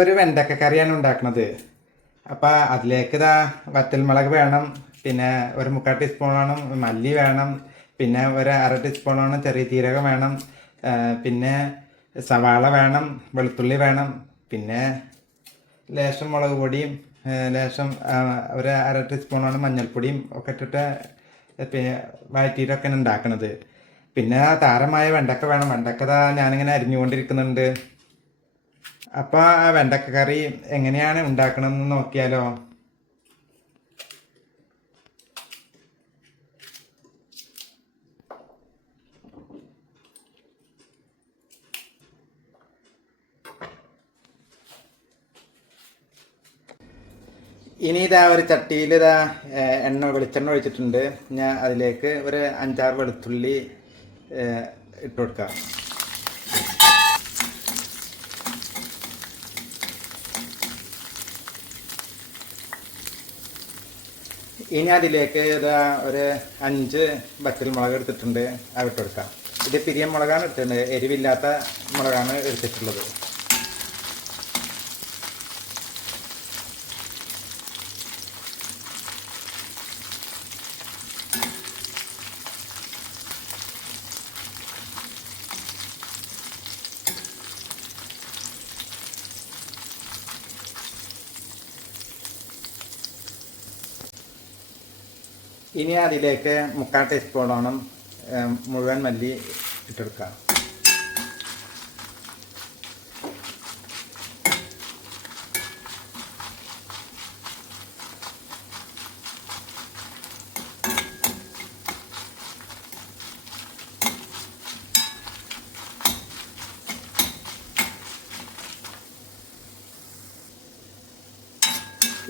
ഒരു വെണ്ടക്ക കറിയാണ് ഉണ്ടാക്കുന്നത്. അപ്പോൾ അതിലേക്ക് ഇതാ വറ്റൽമുളക് വേണം, പിന്നെ ഒരു 3/4 ടീസ്പൂണോളം മല്ലി വേണം, പിന്നെ ഒരു 1/2 ടീസ്പൂണോളം ചെറിയ ജീരകം വേണം, പിന്നെ സവാള വേണം, വെളുത്തുള്ളി വേണം, പിന്നെ ലേശം മുളക് പൊടിയും ലേശം ഒരു 1/2 ടീസ്പൂണോളം മഞ്ഞൾപ്പൊടിയും ഒക്കെ ഇട്ടിട്ട് പിന്നെ വഴറ്റിയിട്ടൊക്കെ ഉണ്ടാക്കണത്. പിന്നെ താരമായ വെണ്ടക്ക വേണം. വെണ്ടക്ക ഞാനിങ്ങനെ അരിഞ്ഞുകൊണ്ടിരിക്കുന്നുണ്ട്. അപ്പോൾ ആ വെണ്ടക്ക കറി എങ്ങനെയാണ് ഉണ്ടാക്കണമെന്ന് നോക്കിയാലോ? ഇനി ഇതാ ഒരു ചട്ടിയിൽ വെളിച്ചെണ്ണ ഒഴിച്ചിട്ടുണ്ട്. ഞാൻ അതിലേക്ക് ഒരു 5-6 വെളുത്തുള്ളി ഇട്ട് കൊടുക്കാം. ഇനി അതിലേക്ക് ഇതാ ഒരു 5 വറ്റൽമുളക് എടുത്തിട്ടുണ്ട്, അത് ഇട്ട് കൊടുക്കാം. ഇത് പിരിയൻ മുളകാണ് എടുത്തിട്ടുണ്ട്, എരിവില്ലാത്ത മുളകാണ് എടുത്തിട്ടുള്ളത്. ഇനി അതിലേക്ക് 3/4 ടീസ്പൂണോളം മുഴുവൻ മല്ലി ഇട്ടെടുക്കാം.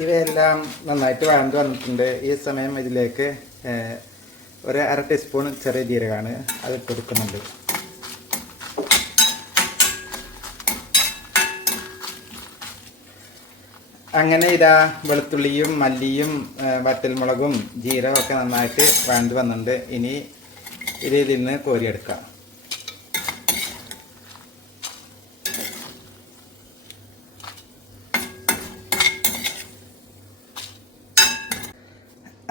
ഇവയെല്ലാം നന്നായിട്ട് വഴണ്ട് വന്നിട്ടുണ്ട്. ഈ സമയം ഇതിലേക്ക് ഒരു 1/2 ടീസ്പൂൺ ചെറിയ ജീരകമാണ്, അത് ഇട്ട് കൊടുക്കുന്നുണ്ട്. അങ്ങനെ ഇതാ വെളുത്തുള്ളിയും മല്ലിയും വറ്റൽമുളകും ജീരകമൊക്കെ നന്നായിട്ട് വഴണ്ട് വന്നിട്ടുണ്ട്. ഇനി ഇതിൽ നിന്ന് കോരിയെടുക്കാം.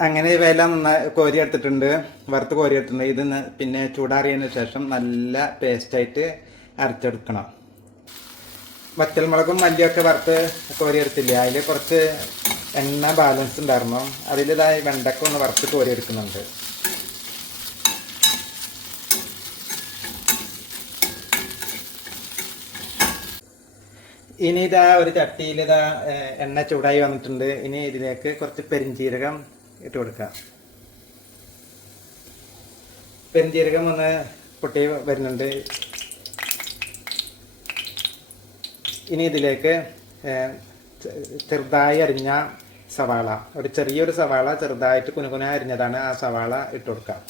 അങ്ങനെ ഇവയെല്ലാം നന്നായി കോരിയെടുത്തിട്ടുണ്ട്, വറുത്ത് കോരിയെടുത്തിട്ടുണ്ട്. ഇത് പിന്നെ ചൂടാറിയതിന് ശേഷം നല്ല പേസ്റ്റായിട്ട് അരച്ചെടുക്കണം. വറ്റൽമുളകും മല്ലിയൊക്കെ വറുത്ത് കോരിയെടുത്തില്ലേ, അതിൽ കുറച്ച് എണ്ണ ബാലൻസ് ഉണ്ടായിരുന്നു. അതിലിതായി വെണ്ടക്ക ഒന്ന് വറുത്ത് കോരിയെടുക്കുന്നുണ്ട്. ഇനി ഇതാ ഒരു ചട്ടിയിൽ എണ്ണ ചൂടായി വന്നിട്ടുണ്ട്. ഇനി ഇതിലേക്ക് കുറച്ച് പെരിഞ്ജീരകം ഇട്ട് കൊടുക്കാം. പെരിഞ്ജീരകം ഒന്ന് പൊട്ടി വരുന്നുണ്ട്. ഇനി ഇതിലേക്ക് ചെറുതായി അരിഞ്ഞ സവാള, ഒരു ചെറിയൊരു സവാള ചെറുതായിട്ട് കുനുകുന അരിഞ്ഞതാണ്, ആ സവാള ഇട്ട് കൊടുക്കാം.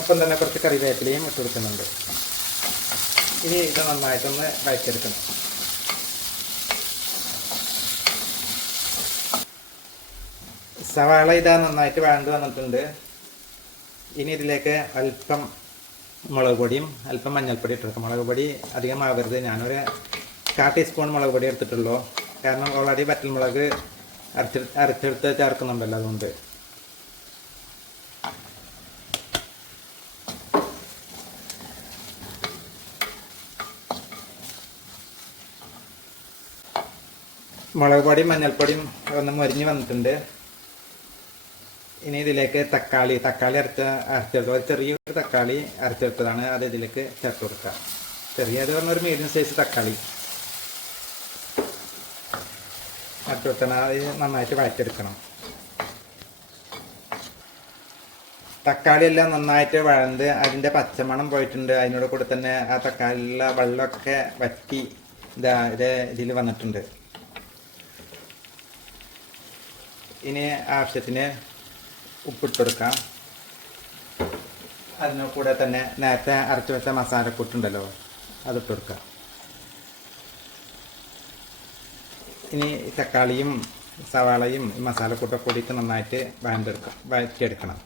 ഒപ്പം തന്നെ കുറച്ച് കറിവേപ്പിലയും ഇട്ട് കൊടുക്കുന്നുണ്ട്. ഇനി ഇത് നന്നായിട്ടൊന്ന് വഴറ്റിയെടുക്കണം. സവാള ഇതാ നന്നായിട്ട് വഴണ്ട് വന്നിട്ടുണ്ട്. ഇനി ഇതിലേക്ക് അല്പം മുളക് പൊടിയും അല്പം മഞ്ഞൾപ്പൊടി ഇട്ടെടുക്കാം. മുളക് പൊടി അധികം ആവരുത്, ഞാനൊരു 1/4 ടീസ്പൂൺ മുളക് പൊടി എടുത്തിട്ടുള്ളൂ. കാരണം ഓൾറെഡി വറ്റൽമുളക് അരച്ചെടുത്ത് ചേർക്കുന്നുണ്ടല്ലോ, അതുകൊണ്ട്. മുളക് പൊടിയും മഞ്ഞൾപ്പൊടിയും ഒന്ന് മൊരിഞ്ഞ് വന്നിട്ടുണ്ട്. ഇനി ഇതിലേക്ക് തക്കാളി അരച്ചെടുത്ത് ഒരു ചെറിയൊരു തക്കാളി അരച്ചെടുത്തതാണ്, അത് ഇതിലേക്ക് ചേർത്ത് കൊടുക്കുക. ചെറിയത് പറഞ്ഞ ഒരു മീഡിയം സൈസ് തക്കാളി അരച്ചെടുത്താണ്, അത് നന്നായിട്ട് വഴറ്റെടുക്കണം. തക്കാളി എല്ലാം നന്നായിട്ട് വഴണ്ട് അതിൻ്റെ പച്ചമണം പോയിട്ടുണ്ട്. അതിനോട് കൂടെ തന്നെ ആ തക്കാളിയിലുള്ള വെള്ളമൊക്കെ വറ്റി ഇതിൽ വന്നിട്ടുണ്ട്. ഇനി ആവശ്യത്തിന് ഉപ്പിട്ട് കൊടുക്കാം. അതിന് കൂടെ തന്നെ നേരത്തെ അരച്ചു വെച്ച മസാലക്കൂട്ടുണ്ടല്ലോ, അതിട്ട് കൊടുക്കാം. ഇനി തക്കാളിയും സവാളയും മസാലക്കൂട്ടൊക്കെ കൂടിയിട്ട് നന്നായിട്ട് വഴറ്റിയെടുക്കണം.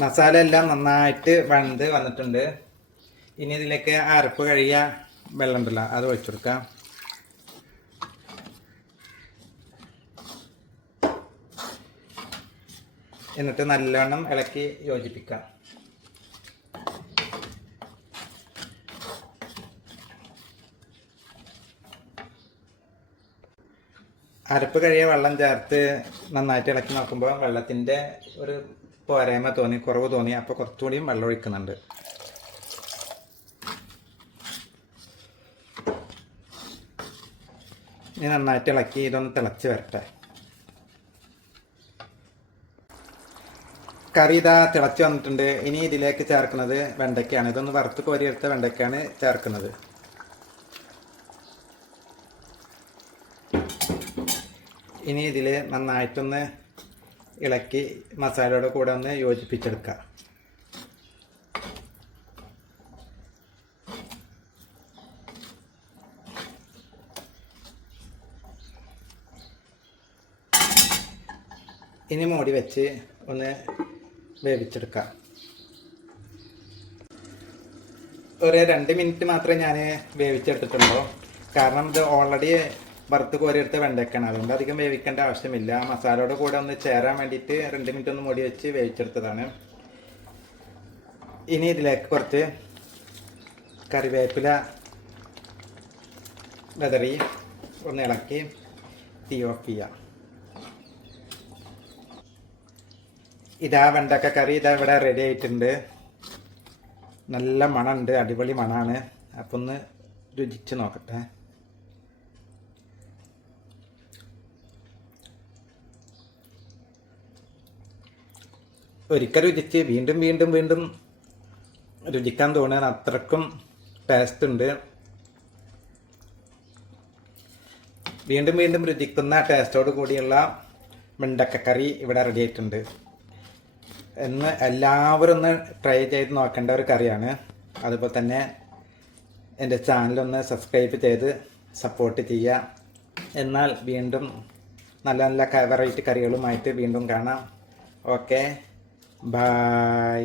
മസാല എല്ലാം നന്നായിട്ട് വെന്ത് വന്നിട്ടുണ്ട്. ഇനി ഇതിലേക്ക് അരപ്പ് കഴിയ വെള്ളം ഉണ്ടല്ലോ അത് ഒഴിച്ചു കൊടുക്കാം. എന്നിട്ട് നല്ലോണം ഇളക്കി യോജിപ്പിക്കാം. അരപ്പ് കഴിയ വെള്ളം ചേർത്ത് നന്നായിട്ട് ഇളക്കി നോക്കുമ്പോൾ വെള്ളത്തിൻ്റെ ഒരു പോരായ്മ തോന്നി, കുറവ് തോന്നി. അപ്പോൾ കുറച്ചുകൂടിയും വെള്ളം ഒഴിക്കുന്നുണ്ട്. ഇനി നന്നായിട്ട് ഇളക്കി ഇതൊന്ന് തിളച്ച് വരട്ടെ. കറി ഇതാ തിളച്ച് വന്നിട്ടുണ്ട്. ഇനി ഇതിലേക്ക് ചേർക്കുന്നത് വെണ്ടയ്ക്കയാണ്. ഇതൊന്ന് വറുത്ത് കോരിയെടുത്ത വെണ്ടയ്ക്കാണ് ചേർക്കുന്നത്. ഇനി ഇതിൽ നന്നായിട്ടൊന്ന് ഇളക്കി മസാലയുടെ കൂടെ ഒന്ന് യോജിപ്പിച്ചെടുക്കുക. ഇനി മൂടി വെച്ച് ഒന്ന് വേവിച്ചെടുക്കാം. ഒരു 2 മിനിറ്റ് മാത്രമേ ഞാൻ വേവിച്ചെടുത്തിട്ടുള്ളൂ. കാരണം ഇത് ഓൾറെഡി വറുത്ത് കോരിയെടുത്ത വെണ്ടയ്ക്കാണ്. അതുകൊണ്ട് അധികം വേവിക്കേണ്ട ആവശ്യമില്ല. മസാലയുടെ കൂടെ ഒന്ന് ചേരാൻ വേണ്ടിയിട്ട് 2 മിനിറ്റ് ഒന്ന് മൂടി വെച്ച് വേവിച്ചെടുത്തതാണ്. ഇനി ഇതിലേക്ക് കുറച്ച് കറിവേപ്പില വിതറി ഒന്ന് ഇളക്കി തീ ഓഫ് ചെയ്യാം. ഇതാ വെണ്ടക്ക കറി ഇതാ ഇവിടെ റെഡി ആയിട്ടുണ്ട്. നല്ല മണമുണ്ട്, അടിപൊളി മണമാണ്. അപ്പം ഒന്ന് രുചിച്ച് നോക്കട്ടെ. ഒരിക്കൽ രുചിച്ച് വീണ്ടും വീണ്ടും വീണ്ടും രുചിക്കാൻ തോന്നുന്ന അത്രക്കും ടേസ്റ്റ് ഉണ്ട്. വീണ്ടും വീണ്ടും രുചിക്കുന്ന ടേസ്റ്റോട് കൂടിയുള്ള വെണ്ടക്കക്കറി ഇവിടെ റെഡി ആയിട്ടുണ്ട്. എന്ന് എല്ലാവരും ഒന്ന് ട്രൈ ചെയ്ത് നോക്കേണ്ട ഒരു കറിയാണ്. അതുപോലെ തന്നെ എൻ്റെ ചാനലൊന്ന് സബ്സ്ക്രൈബ് ചെയ്ത് സപ്പോർട്ട് ചെയ്യുക. എന്നാൽ വീണ്ടും നല്ല നല്ല വെറൈറ്റി കറികളുമായിട്ട് വീണ്ടും കാണാം. Okay, by.